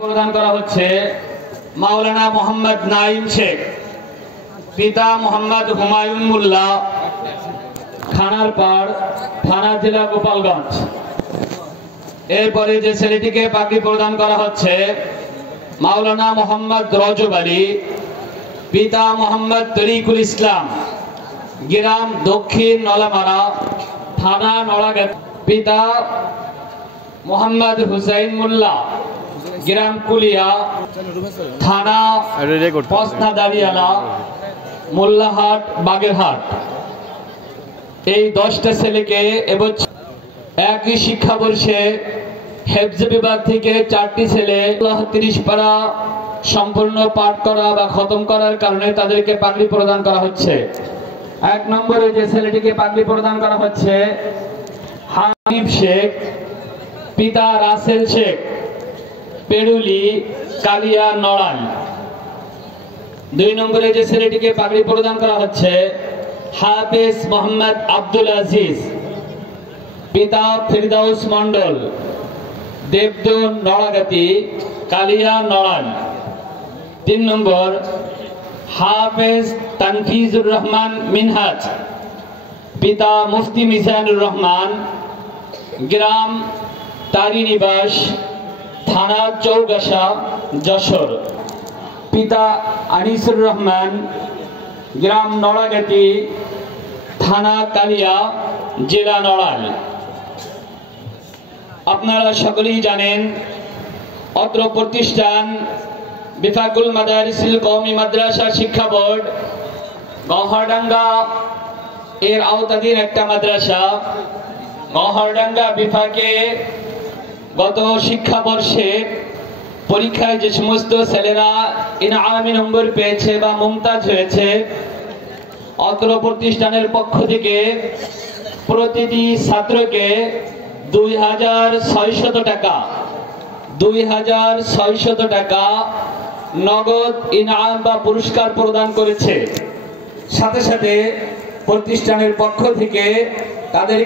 প্রদান করা হচ্ছে মাওলানা মোহাম্মদ নাইম শেখ, পিতা মোহাম্মদ হুমায়ুন মোল্লা, খানারপাড়, থানা, জেলা গোপালগঞ্জ। এরপরে যে ছেলেটিকে পাগড়ি প্রদান করা হচ্ছে মাওলানা মোহাম্মদ রজব আলী, পিতা মোহাম্মদ তরিকুল ইসলাম, গ্রাম দক্ষিণ নলামারা, থানা নড়াগাঁ। পিতা মোহাম্মদ হুসাইন মোল্লা, গ্রাম কুলিয়া, থানা পসনা দাঁড়িয়ালা, মোল্লাহাট, বাগেরহাট। এই 10টা ছেলেকে এবং একই শিক্ষাবর্ষে হেফজ বিভাগ থেকে 4টি ছেলে 30 পারা সম্পূর্ণ পাঠ করা বা খতম করার কারণে তাদেরকে পাগড়ি প্রদান করা হচ্ছে। 1 নম্বরে যে ছেলেটিকে পাগড়ি প্রদান করা হচ্ছে হানিফ শেখ, পিতা রাসেল শেখ, পেড়ুলি, কালিয়া, নড়াইল। 2 নম্বরে যে ছেলেটিকে পাগড়ি প্রদান করা হচ্ছে হাফেজ মোহাম্মদ আব্দুল আজিজ, পিতা ফিরদাউস মন্ডল, দেবদুন, নড়াগাতি, কালিয়া, নড়াইল। 3 নম্বর হাফেজ তানফিজুর রহমান মিনহাজ, পিতা মুফতি মিজানুর রহমান, গ্রাম তারিনিবাস, থানা চৌগাছা, যশোর। পিতা আনিসুর রহমান, গ্রাম নড়াগাতি, থানা কালিয়া, জেলা নড়াইল। আপনারা সকলেই জানেন অত্র প্রতিষ্ঠান বিফাকুল মাদারিসিল কওমি মাদ্রাসা শিক্ষা বোর্ড গহরডাঙ্গা এর আওতাধীন একটা মাদ্রাসা। গহরডাঙ্গা বিভাগে গত শিক্ষাবর্ষে পরীক্ষায় যে সমস্ত ছেলেরা ইনআমি নম্বর পেয়েছে বা মুমতাজ হয়েছে, অত্র প্রতিষ্ঠানের পক্ষ থেকে প্রতিটি ছাত্রকে 2600 টাকা নগদ ইনাম বা পুরস্কার প্রদান করেছে। সাথে সাথে প্রতিষ্ঠানের পক্ষ থেকে তাদের